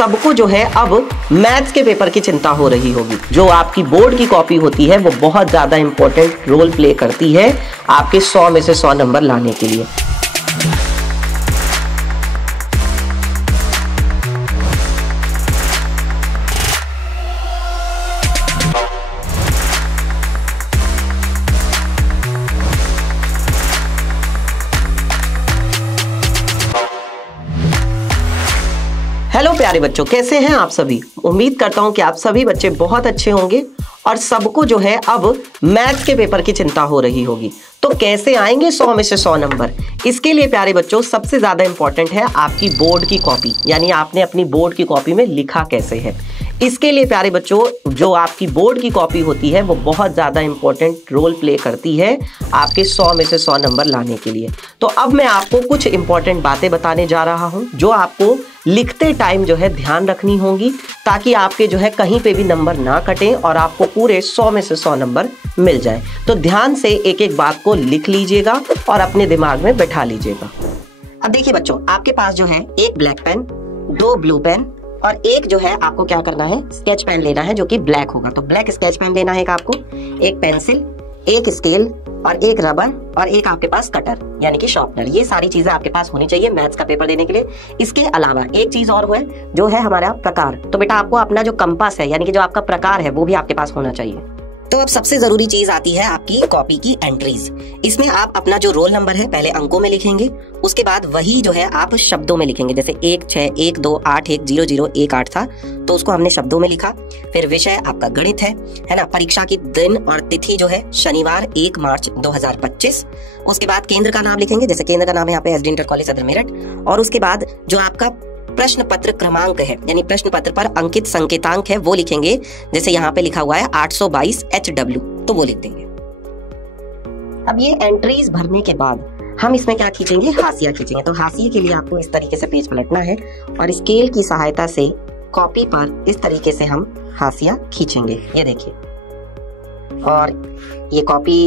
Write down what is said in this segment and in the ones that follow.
सबको जो है अब मैथ्स के पेपर की चिंता हो रही होगी। जो आपकी बोर्ड की कॉपी होती है वो बहुत ज्यादा इंपॉर्टेंट रोल प्ले करती है आपके 100 में से 100 नंबर लाने के लिए। हेलो प्यारे बच्चों, कैसे हैं आप सभी। उम्मीद करता हूं कि आप सभी बच्चे बहुत अच्छे होंगे और सबको जो है अब मैथ्स के पेपर की चिंता हो रही होगी। तो कैसे आएंगे 100 में से 100 नंबर। इसके लिए प्यारे बच्चों सबसे ज्यादा इंपॉर्टेंट है आपकी बोर्ड की कॉपी, यानी आपने अपनी बोर्ड की कॉपी में लिखा कैसे है। इसके लिए प्यारे बच्चों जो आपकी बोर्ड की कॉपी होती है वो बहुत ज़्यादा इंपॉर्टेंट रोल प्ले करती है आपके 100 में से 100 नंबर लाने के लिए। तो अब मैं आपको कुछ इंपॉर्टेंट बातें बताने जा रहा हूं जो आपको लिखते टाइम जो है ध्यान रखनी होंगी, ताकि आपके जो है कहीं पे भी नंबर ना कटें और आपको पूरे 100 में से 100 नंबर मिल जाए। तो ध्यान से एक एक बात को लिख लीजिएगा और अपने दिमाग में बैठा लीजिएगा। अब देखिए बच्चों, आपके पास जो है एक ब्लैक पेन, 2 ब्लू पेन और एक जो है आपको क्या करना है, स्केच पेन लेना है जो कि ब्लैक होगा। तो ब्लैक स्केच पेन लेना है आपको, एक पेंसिल, एक स्केल और एक रबर और एक आपके पास कटर यानी कि शार्पनर। ये सारी चीजें आपके पास होनी चाहिए मैथ्स का पेपर देने के लिए। इसके अलावा एक चीज और है जो है हमारा प्रकार। तो बेटा आपको अपना जो कंपास है यानी कि जो आपका प्रकार है वो भी आपके पास होना चाहिए। तो अब सबसे जरूरी चीज आती है आपकी कॉपी की एंट्रीज। इसमें आप अपना जो रोल नंबर है पहले अंकों में लिखेंगे, उसके बाद वही जो है आप शब्दों में लिखेंगे। जैसे 1 6 1 2 8 1 0 0 1 8 था तो उसको हमने शब्दों में लिखा। फिर विषय आपका गणित है ना। परीक्षा की दिन और तिथि जो है शनिवार 1 मार्च 2025। उसके बाद केंद्र का नाम लिखेंगे, जैसे केंद्र का नाम है यहाँ पे एसडी इंटर कॉलेज सदर मेरठ। और उसके बाद जो आपका प्रश्न पत्र क्रमांक है यानी प्रश्न पत्र पर अंकित संकेतांक है वो लिखेंगे। जैसे यहाँ पे लिखा हुआ है 822 HW तो वो लिख देंगे। अब ये एंट्रीज भरने के बाद हम इसमें क्या खींचेंगे, हाशिया खींचेंगे। तो हाशिए के लिए आपको इस तरीके से पेज पलटना है और स्केल की सहायता से कॉपी पर इस तरीके से हम हाशिया खींचेंगे। ये देखिए, और ये कॉपी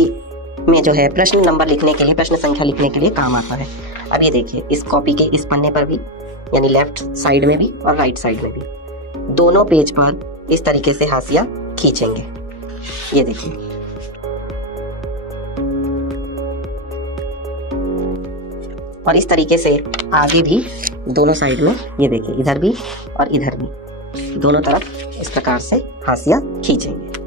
में जो है प्रश्न नंबर लिखने के लिए, प्रश्न संख्या लिखने के लिए काम आता है। अब ये देखिए, इस कॉपी के इस पन्ने पर भी यानी लेफ्ट साइड में भी और राइट साइड में भी दोनों पेज पर इस तरीके से हाशिया खींचेंगे। ये देखिए, और इस तरीके से आगे भी दोनों साइड में, ये देखिए इधर भी और इधर भी दोनों तरफ इस प्रकार से हाशिया खींचेंगे।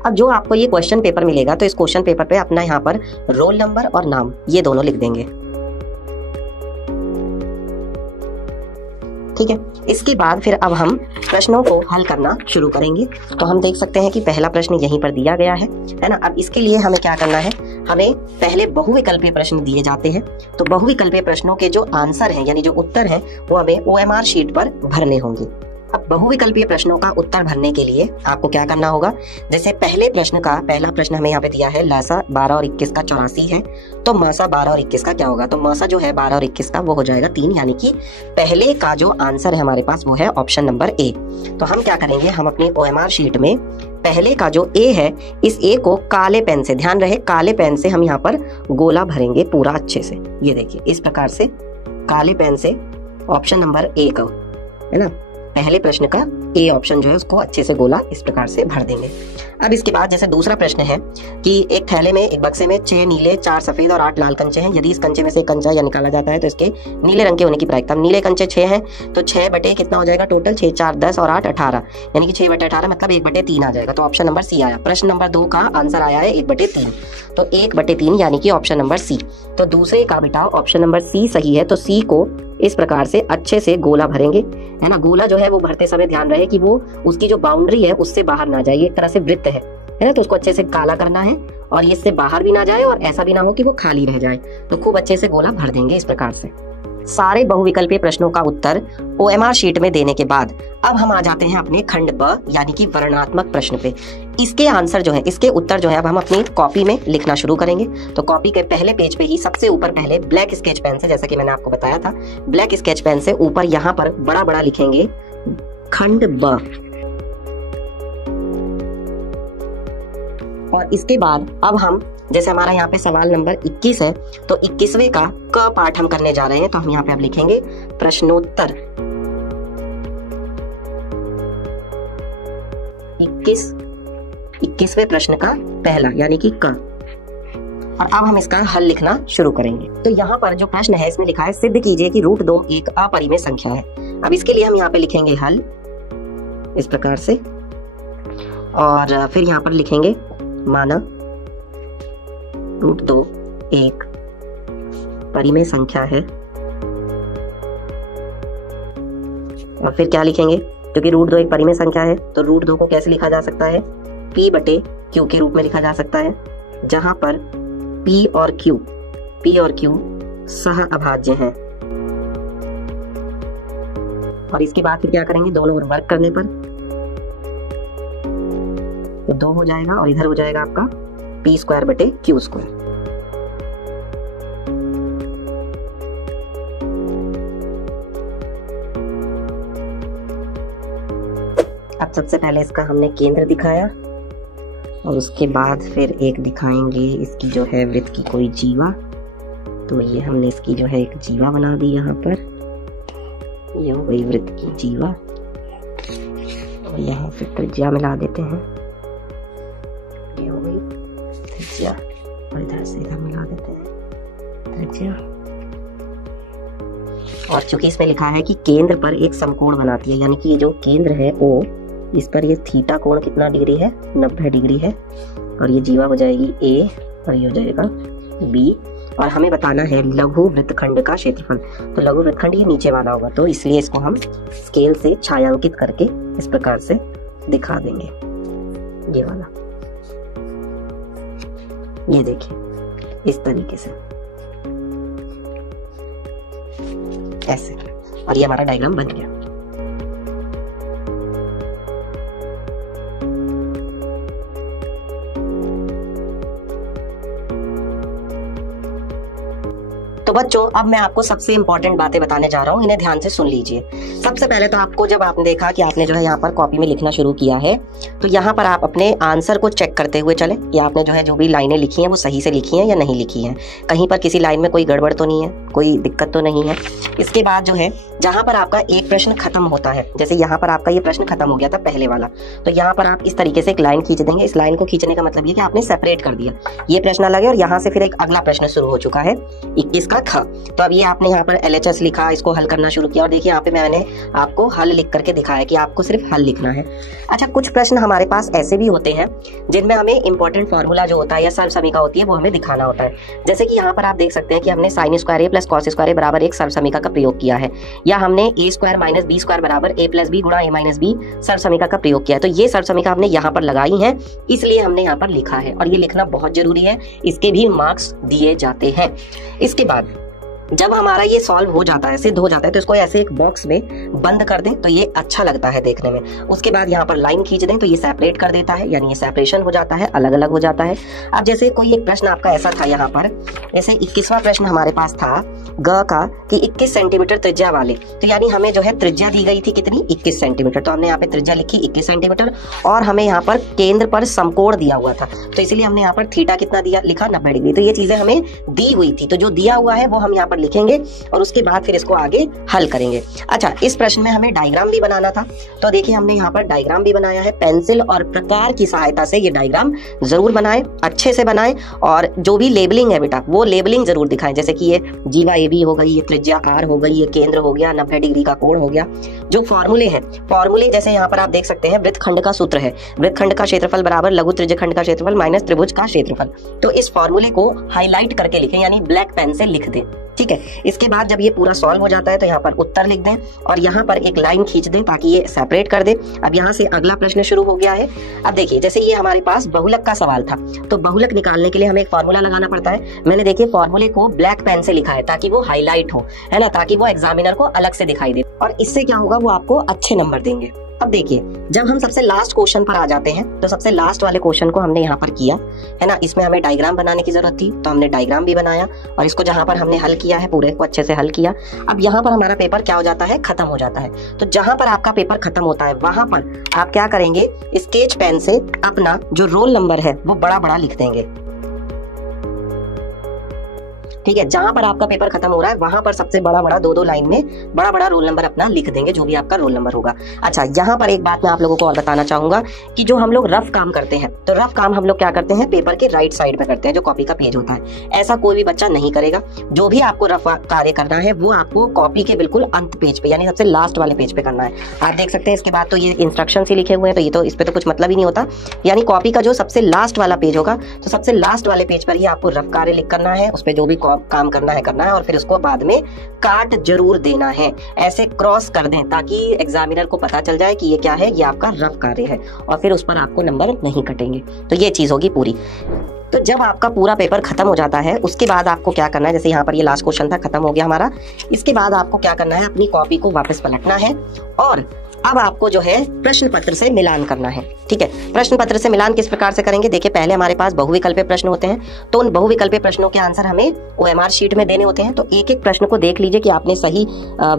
अब जो आपको ये क्वेश्चन पेपर मिलेगा तो इस क्वेश्चन पेपर पे अपना यहाँ पर रोल नंबर और नाम ये दोनों लिख देंगे। ठीक है, इसके बाद फिर अब हम प्रश्नों को हल करना शुरू करेंगे। तो हम देख सकते हैं कि पहला प्रश्न यहीं पर दिया गया है ना। अब इसके लिए हमें क्या करना है, हमें पहले बहुविकल्पीय प्रश्न दिए जाते हैं। तो बहुविकल्पीय प्रश्नों के जो आंसर हैं यानी जो उत्तर हैं वो हमें OMR शीट पर भरने होंगे। अब बहुविकल्पीय प्रश्नों का उत्तर भरने के लिए आपको क्या करना होगा, जैसे पहले प्रश्न का पहला प्रश्न हमें यहाँ पे दिया है लसा 12 और 21 का 84 है, तो मसा 12 और 21 का क्या होगा। तो मसा जो है 12 और 21 का वो हो जाएगा 3, यानी कि पहले का जो आंसर है हमारे पास वो है ऑप्शन नंबर ए। तो हम क्या करेंगे, हम अपनी OMR शीट में पहले का जो ए है इस ए को काले पेन से, ध्यान रहे काले पेन से हम यहाँ पर गोला भरेंगे पूरा अच्छे से। ये देखिए इस प्रकार से काले पेन से ऑप्शन नंबर ए का है ना, पहले प्रश्न का ए ऑप्शन जो है उसको अच्छे से गोला इस प्रकार से भर देंगे। अब इसके बाद जैसे दूसरा प्रश्न है कि एक थैले में, एक बक्से में 6 नीले, 4 सफेद और 8 लाल कंचे हैं। यदि इस कंचे में से एक कंचा या निकाला जाता है तो इसके नीले रंग के होने की प्रायिकता। नीले कंचे 6 हैं तो 6 बटे कितना हो जाएगा टोटल, 6 4 10 और 8 18, यानी कि 6 बटे 18 मतलब 1 बटे 3 आ जाएगा। तो ऑप्शन नंबर सी आया। प्रश्न नंबर 2 का आंसर आया है 1 बटे 3, तो 1 बटे 3 यानी कि ऑप्शन नंबर सी। तो दूसरे का बेटा ऑप्शन नंबर सी सही है। तो सी को इस प्रकार से अच्छे से गोला भरेंगे है ना। गोला जो है वो भरते समय ध्यान रहे कि वो उसकी जो बाउंड्री है उससे बाहर ना जाए। एक तरह से वृत्त है ना, तो उसको अच्छे से काला करना है और ये इससे बाहर भी ना जाए और ऐसा भी ना हो कि वो खाली रह जाए। तो खूब अच्छे से गोला भर देंगे इस प्रकार से। सारे बहुविकल्पीय प्रश्नों का उत्तर OMR शीट में देने के बाद अब हम आ जाते हैं अपने खंड ब यानी कि वर्णनात्मक प्रश्न पे। इसके आंसर जो है, इसके उत्तर जो है अब हम अपनी कॉपी में लिखना शुरू करेंगे। तो कॉपी के पहले पेज पे ही सबसे ऊपर पहले ब्लैक स्केच पेन से, जैसा कि मैंने आपको बताया था, ब्लैक स्केच पेन से ऊपर यहाँ पर बड़ा बड़ा लिखेंगे खंड ब। और इसके बाद अब हम, जैसे हमारा यहाँ पे सवाल नंबर 21 है तो 21वें का क पाठ हम करने जा रहे हैं। तो हम यहाँ पे अब लिखेंगे प्रश्नोत्तर। 21वें प्रश्न का पहला यानी कि क। और अब हम इसका हल लिखना शुरू करेंगे। तो यहाँ पर जो प्रश्न है इसमें लिखा है सिद्ध कीजिए कि √2 एक अपरिमेय संख्या है। अब इसके लिए हम यहाँ पे लिखेंगे हल इस प्रकार से, और फिर यहाँ पर लिखेंगे माना √2 एक परिमेय संख्या है। और फिर क्या लिखेंगे, क्योंकि √2 एक परिमेय संख्या है तो √2 को कैसे लिखा जा सकता है, p/q के रूप में लिखा जा सकता है, जहां पर p और q सह अभाज्य हैं। और इसके बाद फिर क्या करेंगे, दोनों ओर वर्क करने पर तो 2 हो जाएगा और इधर हो जाएगा आपका p²/q²। अब सबसे पहले इसका हमने केंद्र दिखाया और उसके बाद फिर एक दिखाएंगे इसकी जो है वृत्त की कोई जीवा। तो ये हमने इसकी जो है एक जीवा बना दी यहाँ पर, ये हो गई वृत्त की जीवा। और यहाँ फिर त्रिज्या मिला देते हैं, ये हो गई त्रिज्या, और इधर से इधर मिला देते हैं त्रिज्या। और चूंकि इसमें लिखा है कि केंद्र पर एक समकोण बनाती है, यानी कि ये जो केंद्र है O, इस पर ये थीटा कोण कितना डिग्री है, 90 डिग्री है। और ये जीवा हो जाएगी A और ये हो जाएगा B। और हमें बताना है लघु वृत्तखंड का क्षेत्रफल। तो लघु वृत्तखंड ये नीचे वाला होगा, तो इसलिए इसको हम स्केल से छायांकित करके इस प्रकार से दिखा देंगे। ये वाला, ये देखिए इस तरीके से ऐसे, और ये हमारा डायग्राम बन गया। तो बच्चों अब मैं आपको सबसे इंपॉर्टेंट बातें बताने जा रहा हूँ, इन्हें ध्यान से सुन लीजिए। सबसे पहले तो आपको, जब आपने देखा कि आपने जो है यहाँ पर कॉपी में लिखना शुरू किया है, तो यहाँ पर आप अपने आंसर को चेक करते हुए चले कि आपने जो है जो भी लाइनें लिखी हैं वो सही से लिखी हैं या नहीं लिखी हैं, कहीं पर किसी लाइन में कोई गड़बड़ तो नहीं है, कोई दिक्कत तो नहीं है। इसके बाद जो है जहाँ पर आपका एक प्रश्न खत्म होता है, जैसे यहाँ पर आपका ये प्रश्न खत्म हो गया था पहले वाला, तो यहाँ पर आप इस तरीके से एक लाइन खींच देंगे। इस लाइन को खींचने का मतलब ये कि आपने सेपरेट कर दिया, ये प्रश्न अलग है और यहाँ से फिर एक अगला प्रश्न शुरू हो चुका है 21 का ख। तो अब ये आपने यहाँ पर LHS लिखा, इसको हल करना शुरू किया, और देखिए यहाँ पे मैंने आपको हल लिख करके दिखाया कि आपको सिर्फ हल लिखना है। अच्छा, कुछ प्रश्न हमारे पास ऐसे भी होते हैं जिनमें हमें इंपॉर्टेंट फॉर्मूला जो होता है या सर्वसमीका होती है वो हमें दिखाना होता है। जैसे कि यहाँ पर आप देख सकते हैं कि हमने sin² a + cos² a बराबर एक सर्वसमीका का प्रयोग किया है, या हमने a² - b² बराबर a + b गुणा a - b सर्वसमीका का प्रयोग किया है। तो ये सर्वसमीका हमने यहाँ पर लगाई है, इसलिए हमने यहाँ पर लिखा है, और ये लिखना बहुत जरूरी है, इसके भी मार्क्स दिए जाते हैं। इसके बाद जब हमारा ये सॉल्व हो जाता है, सिद्ध हो जाता है, तो इसको ऐसे एक बॉक्स में बंद कर दें तो ये अच्छा लगता है देखने में। उसके बाद यहाँ पर लाइन खींच दें तो ये सेपरेट कर देता है, यानी ये सेपरेशन हो जाता है, अलग अलग हो जाता है। अब जैसे कोई एक प्रश्न आपका ऐसा था यहाँ पर, जैसे 21वां प्रश्न हमारे पास था ग का कि 21 सेंटीमीटर त्रिज्या वाले, तो यानी हमें जो है त्रिज्या दी गई थी कितनी, 21 सेंटीमीटर। तो हमने यहाँ पे त्रिज्या लिखी 21 सेंटीमीटर, और हमें यहाँ पर केंद्र पर समकोण दिया हुआ था, तो इसलिए हमने यहाँ पर थीटा कितना दिया, लिखा 90 डिग्री। तो ये चीजें हमें दी हुई थी, तो जो दिया हुआ है वो हम यहाँ पर लिखेंगे और उसके बाद फिर इसको आगे हल करेंगे। अच्छा, इस प्रश्न में हमें डायग्राम भी बनाना था, तो देखिए हमने यहाँ पर डायग्राम भी बनाया है। पेंसिल और प्रकार की सहायता से ये डायग्राम जरूर बनाएं, अच्छे से बनाएं, और जो भी लेबलिंग है बेटा वो लेबलिंग जरूर दिखाएं। जैसे कि ये जीवा AB हो गई, ये त्रिज्या R हो गई, ये केंद्र हो गया, 90 डिग्री का कोण हो गया। जो फॉर्मूले हैं, फॉर्मूले जैसे यहाँ पर आप देख सकते हैं, वृत्तखंड का सूत्र है, वृत्तखंड का क्षेत्रफल बराबर लघु त्रिज्यखंड का क्षेत्रफल माइनस त्रिभुज का क्षेत्रफल। तो इस फॉर्मूले को हाईलाइट करके लिखें, यानी ब्लैक पेन से लिख दें, ठीक है। इसके बाद जब ये पूरा सॉल्व हो जाता है तो यहाँ पर उत्तर लिख दें और यहाँ पर एक लाइन खींच दें ताकि ये सेपरेट कर दे। अब यहाँ से अगला प्रश्न शुरू हो गया है। अब देखिए, जैसे ये हमारे पास बहुलक का सवाल था, तो बहुलक निकालने के लिए हमें एक फॉर्मूला लगाना पड़ता है। मैंने देखिए फॉर्मूले को ब्लैक पेन से लिखा है ताकि वो हाईलाइट हो, है ना, ताकि वो एग्जामिनर को अलग से दिखाई दे, और इससे क्या होगा, वो आपको अच्छे नंबर देंगे। अब देखिए, जब हम सबसे लास्ट क्वेश्चन पर आ जाते हैं, तो सबसे लास्ट वाले क्वेश्चन को हमने यहाँ पर किया है ना, इसमें हमें डायग्राम बनाने की जरूरत थी, तो हमने डायग्राम भी बनाया और इसको जहाँ पर हमने हल किया है पूरे को अच्छे से हल किया। अब यहाँ पर हमारा पेपर क्या हो जाता है, खत्म हो जाता है। तो जहाँ पर आपका पेपर खत्म होता है वहां पर आप क्या करेंगे, स्केच पेन से अपना जो रोल नंबर है वो बड़ा बड़ा लिख देंगे। ठीक है, जहां पर आपका पेपर खत्म हो रहा है वहां पर सबसे बड़ा बड़ा 2-2 लाइन में बड़ा बड़ा रोल नंबर अपना लिख देंगे, जो भी आपका रोल नंबर होगा। अच्छा, यहाँ पर एक बात मैं आप लोगों को और बताना चाहूंगा कि जो हम लोग रफ काम करते हैं, तो रफ काम हम लोग क्या करते हैं, पेपर के राइट साइड पे करते हैं, जो कॉपी का पेज होता है। ऐसा कोई भी बच्चा नहीं करेगा। जो भी आपको रफ कार्य करना है वो आपको कॉपी के बिल्कुल अंत पेज पे, यानी सबसे लास्ट वाले पेज पे करना है। आप देख सकते हैं इसके बाद तो ये इंस्ट्रक्शन ही लिखे हुए हैं, तो ये तो इस पे तो कुछ मतलब ही नहीं होता। यानी कॉपी का जो सबसे लास्ट वाला पेज होगा, तो सबसे लास्ट वाले पेज पर ही आपको रफ कार्य लिख करना है, उस पर जो भी काम करना है और फिर उसको बाद में काट जरूर देना है। ऐसे क्रॉस कर दें ताकि एग्जामिनर को पता चल जाए कि ये क्या है, ये आपका रफ कार्य है, और फिर उस पर आपको नंबर नहीं कटेंगे। तो ये चीज होगी पूरी। तो जब आपका पूरा पेपर खत्म हो जाता है, उसके बाद आपको क्या करना है, जैसे यहाँ पर ये लास्ट क्वेश्चन था, खत्म हो गया हमारा। इसके बाद आपको क्या करना है, अपनी कॉपी को वापस पलटना है और अब आपको जो है प्रश्न पत्र से मिलान करना है। ठीक है, प्रश्न पत्र से मिलान किस प्रकार से करेंगे, देखिए पहले हमारे पास बहुविकल्पीय प्रश्न होते हैं, तो उन बहुविकल्पीय प्रश्नों के आंसर हमें OMR शीट में देने होते हैं। तो एक एक प्रश्न को देख लीजिए कि आपने सही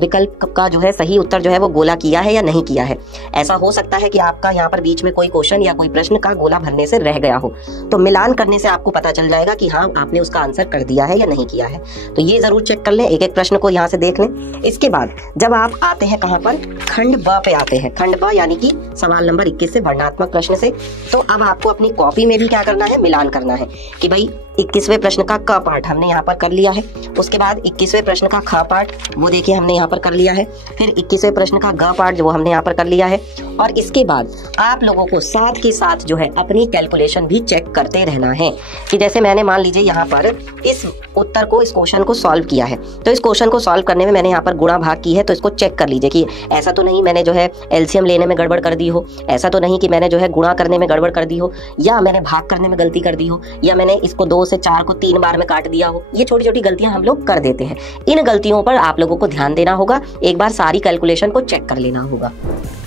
विकल्प का जो है सही उत्तर जो है वो गोला किया है या नहीं किया है। ऐसा हो सकता है कि आपका यहाँ पर बीच में कोई क्वेश्चन या कोई प्रश्न का गोला भरने से रह गया हो, तो मिलान करने से आपको पता चल जाएगा कि हाँ आपने उसका आंसर कर दिया है या नहीं किया है। तो ये जरूर चेक कर लें, एक एक प्रश्न को यहाँ से देख लें। इसके बाद जब आप आते हैं कहाँ पर, खंड ब पे आते हैं। खंड ब यानी कि सवाल नंबर 21 से वर्णनात्मक प्रश्न से। तो अब आपको अपनी कॉपी में भी क्या करना है, मिलान करना है कि भाई 21वें प्रश्न का क पार्ट हमने यहाँ पर कर लिया है, उसके बाद 21वें प्रश्न का ख पार्ट वो देखिए हमने यहाँ पर कर लिया है, फिर 21वें प्रश्न का ग पार्ट जो हमने यहाँ पर कर लिया है। और इसके बाद आप लोगों को साथ के साथ जो है अपनी कैलकुलेशन भी चेक करते रहना है कि जैसे मैंने मान लीजिए यहाँ पर इस उत्तर को, इस क्वेश्चन को सॉल्व किया है, तो इस क्वेश्चन को सॉल्व करने में मैंने यहाँ पर गुणा भाग की है, तो इसको चेक कर लीजिए कि ऐसा तो नहीं मैंने जो है एलसीएम लेने में गड़बड़ कर दी हो, ऐसा तो नहीं कि मैंने जो है गुणा करने में गड़बड़ कर दी हो, या मैंने भाग करने में गलती कर दी हो, या मैंने इसको 2 से 4 को 3 बार में काट दिया हो। ये छोटी छोटी गलतियां हम लोग कर देते हैं। इन गलतियों पर आप लोगों को ध्यान देना होगा, एक बार सारी कैलकुलेशन को चेक कर लेना होगा।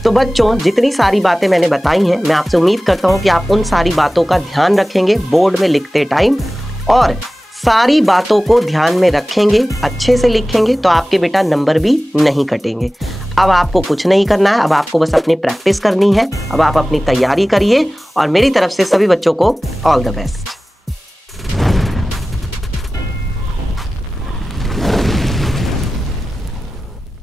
तो बच्चों, जितनी सारी बातें मैंने बताई हैं, मैं आपसे उम्मीद करता हूं कि आप उन सारी बातों का ध्यान रखेंगे बोर्ड में लिखते टाइम, और सारी बातों को ध्यान में रखेंगे, अच्छे से लिखेंगे, तो आपके बेटा नंबर भी नहीं कटेंगे। अब आपको कुछ नहीं करना है, अब आपको बस अपनी प्रैक्टिस करनी है। अब आप अपनी तैयारी करिए, और मेरी तरफ से सभी बच्चों को ऑल द बेस्ट।